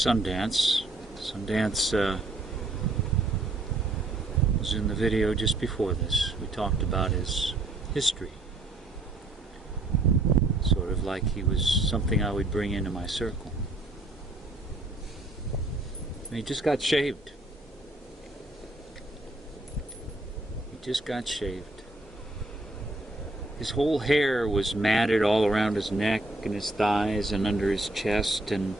Sundance. Sundance was in the video just before this. We talked about his history. Sort of like he was something I would bring into my circle. And he just got shaved. He just got shaved. His whole hair was matted all around his neck and his thighs and under his chest, and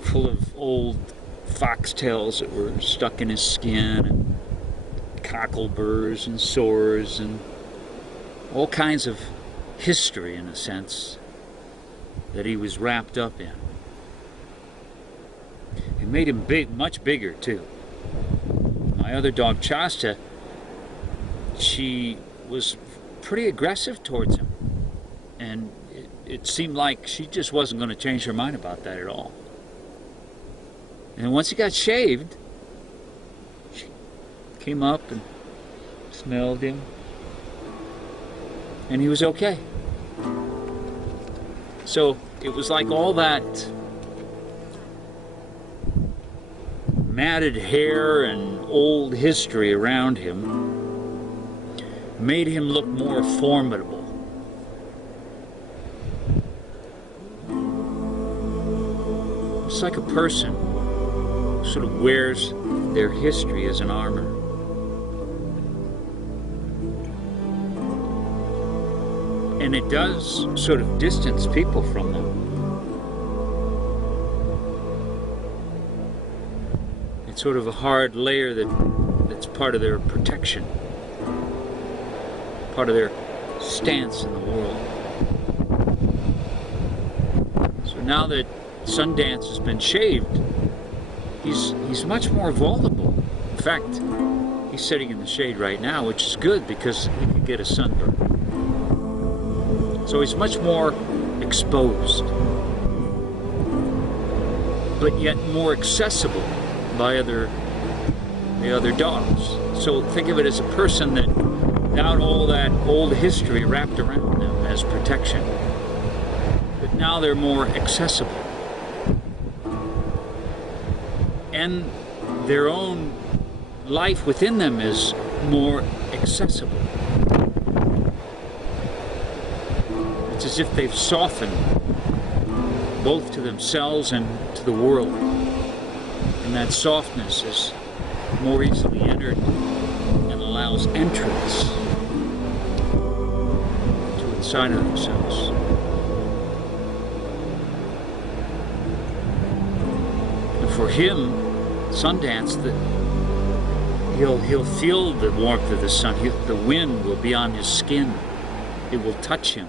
full of old foxtails that were stuck in his skin, and cockle burrs and sores and all kinds of history, in a sense, that he was wrapped up in. It made him big, much bigger too. My other dog, Chasta, she was pretty aggressive towards him, and it seemed like she just wasn't going to change her mind about that at all. And once he got shaved, she came up and smelled him, and he was okay. So it was like all that matted hair and old history around him made him look more formidable. It's like a person who sort of wears their history as an armor. And it does sort of distance people from them. It's sort of a hard layer that's part of their protection, part of their stance in the world. So now that Sundance has been shaved, he's much more vulnerable. In fact, he's sitting in the shade right now, which is good because he could get a sunburn. So he's much more exposed, but yet more accessible by the other dogs. So think of it as a person that, without all that old history wrapped around them as protection, but now they're more accessible. And their own life within them is more accessible. It's as if they've softened both to themselves and to the world. And that softness is more easily entered and allows entrance to inside of themselves. And for him, Sundance, he'll feel the warmth of the sun. The wind will be on his skin. It will touch him.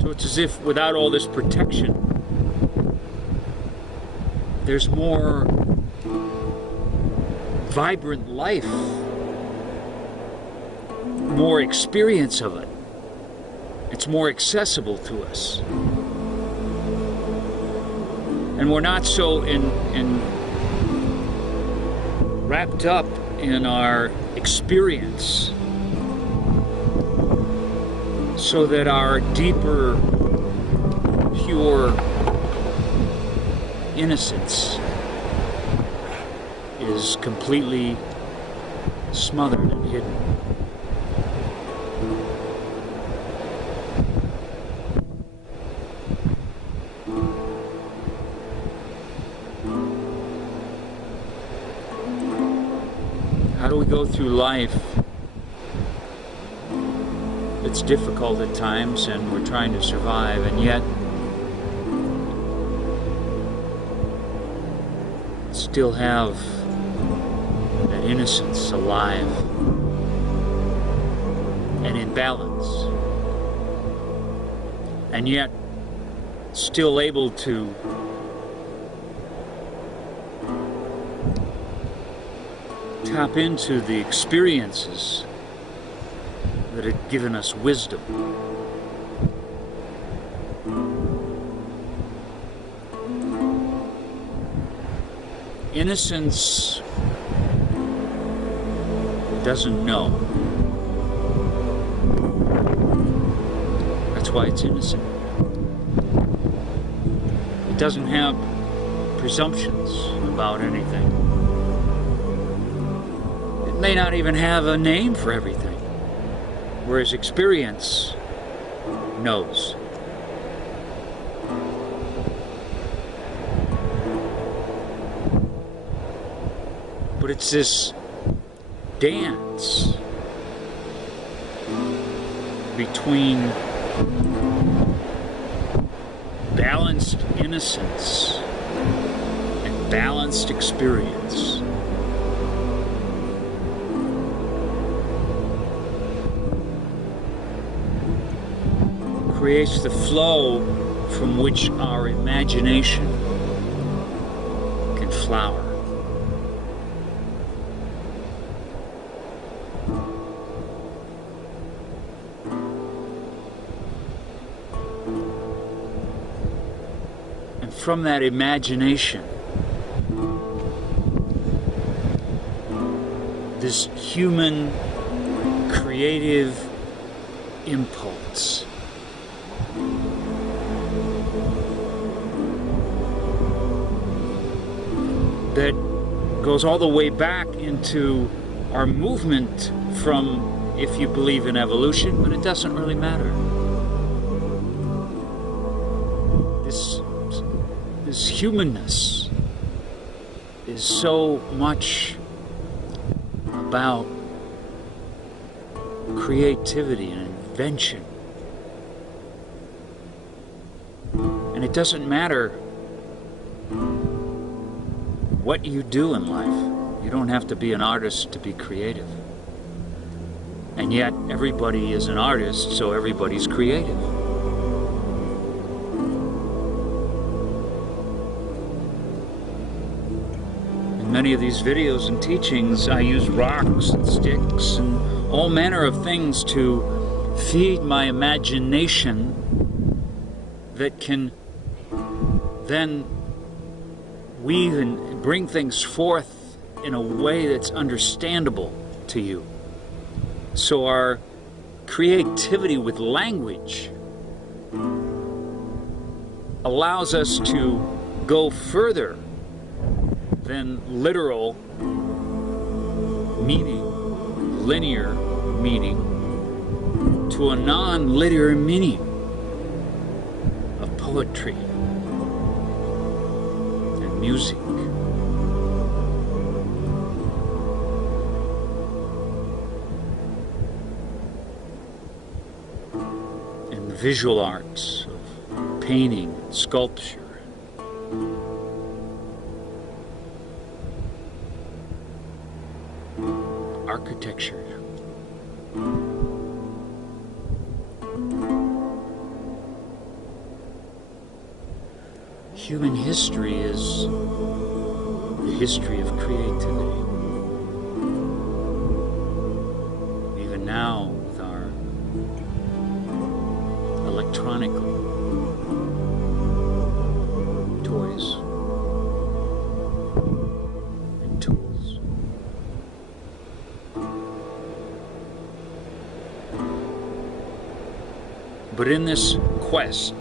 So it's as if without all this protection, there's more vibrant life, more experience of it. It's more accessible to us. And we're not so wrapped up in our experience, so that our deeper, pure innocence is completely smothered and hidden. How do we go through life? It's difficult at times, and we're trying to survive, and yet still have that innocence alive and in balance, and yet still able to tap into the experiences that have given us wisdom. Innocence doesn't know. That's why it's innocent. It doesn't have presumptions about anything. It may not even have a name for everything, whereas experience knows. But it's this dance between balanced innocence and balanced experience. Creates the flow from which our imagination can flower. And from that imagination, this human creative impulse that goes all the way back into our movement from, if you believe in evolution, but it doesn't really matter. This humanness is so much about creativity and invention. And it doesn't matter what you do in life. You don't have to be an artist to be creative. And yet, everybody is an artist, so everybody's creative. In many of these videos and teachings, I use rocks and sticks and all manner of things to feed my imagination that can then weave and bring things forth in a way that's understandable to you. So our creativity with language allows us to go further than literal meaning, linear meaning, to a non-linear meaning of poetry and music. And the visual arts of painting, sculpture, architecture. Human history is the history of creativity. Even now, with our electronic toys and tools. But in this quest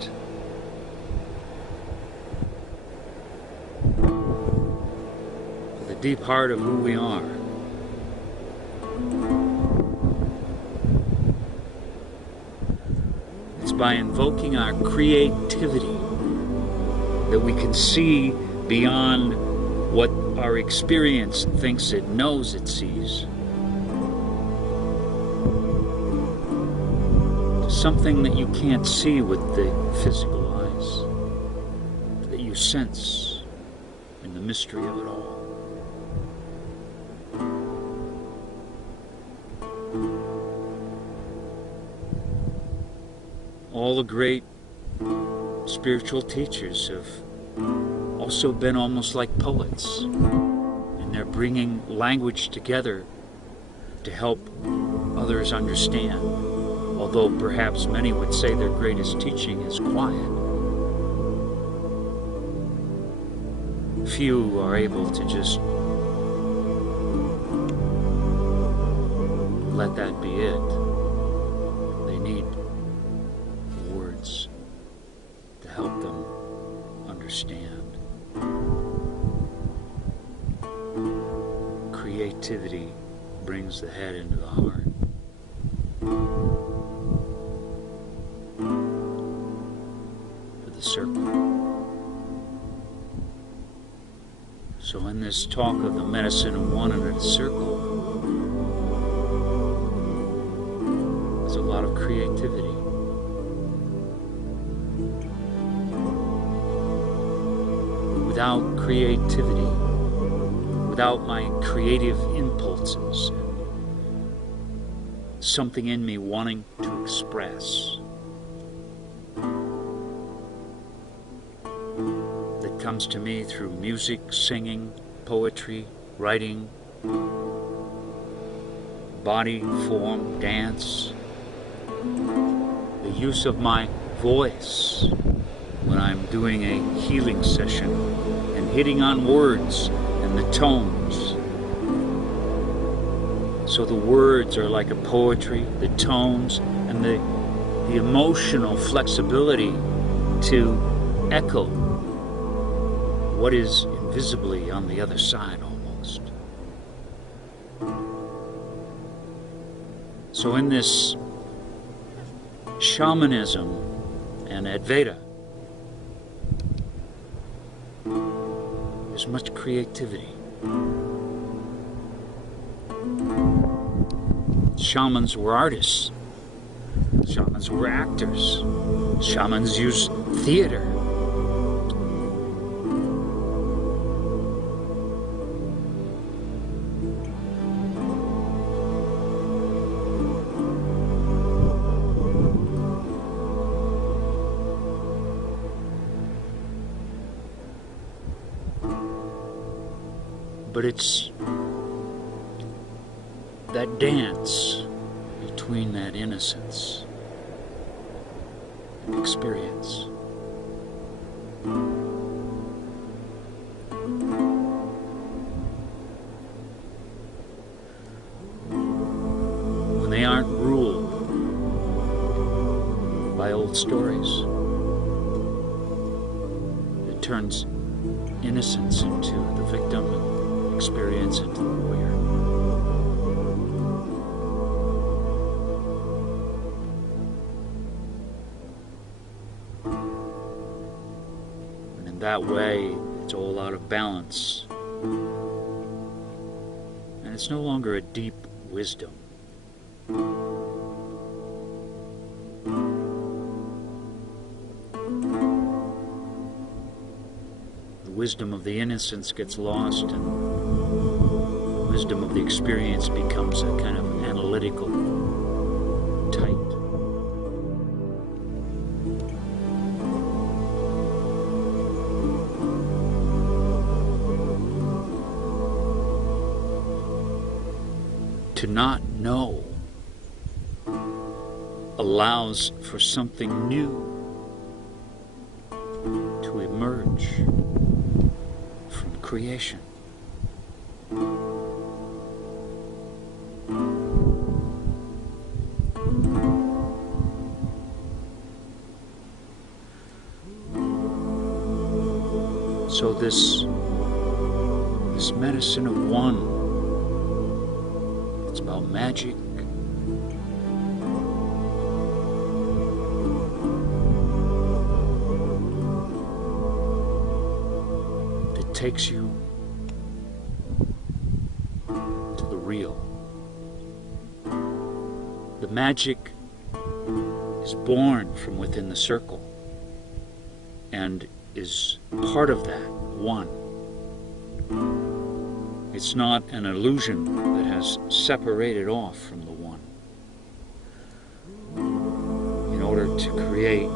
for the deep heart of who we are, it's by invoking our creativity that we can see beyond what our experience thinks it knows it sees. Something that you can't see with the physical eyes, that you sense in the mystery of it all. All the great spiritual teachers have also been almost like poets, and they're bringing language together to help others understand. Although perhaps many would say their greatest teaching is quiet. Few are able to just let that be it. They need creativity brings the head into the heart. For the circle. So in this talk of the medicine of one and a circle, there's a lot of creativity. Without creativity, without my creative impulses, something in me wanting to express, that comes to me through music, singing, poetry, writing, body, form, dance, the use of my voice when I'm doing a healing session and hitting on words and the tones. So the words are like a poetry, the tones, and the emotional flexibility to echo what is invisibly on the other side almost. So in this shamanism and Advaita, there's much creativity. Shamans were artists. Shamans were actors. Shamans used theater. But it's that dance between that innocence and experience. When they aren't ruled by old stories, it turns innocence into the victim, experience into the warrior. And in that way, it's all out of balance. And it's no longer a deep wisdom. The wisdom of the innocence gets lost, and the wisdom of the experience becomes a kind of analytical type. To not know allows for something new to emerge from creation. So this medicine of one, it's about magic. That takes you to the real. The magic is born from within the circle and is part of that one. It's not an illusion that has separated off from the one in order to create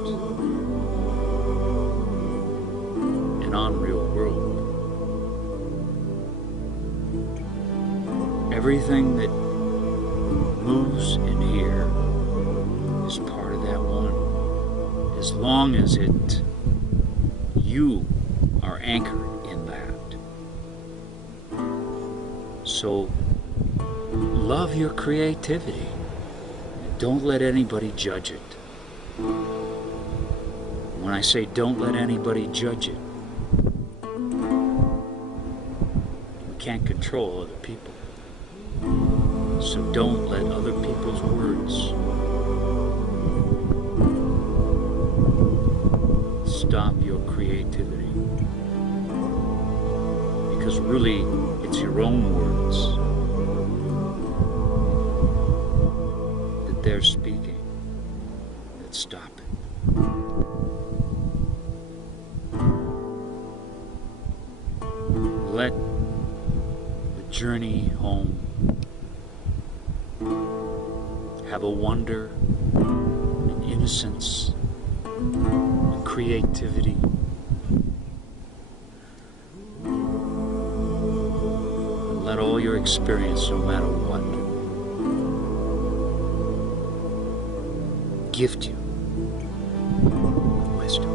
an unreal world. Everything that moves in here is part of that one, as long as you are anchored in that. So love your creativity. Don't let anybody judge it. When I say don't let anybody judge it, we can't control other people. So don't let other people's words stop your creativity. Because really, it's your own words that they're speaking that stop it. Let the journey home have a wonder, an innocence, a creativity. And let all your experience, no matter what, gift you with wisdom.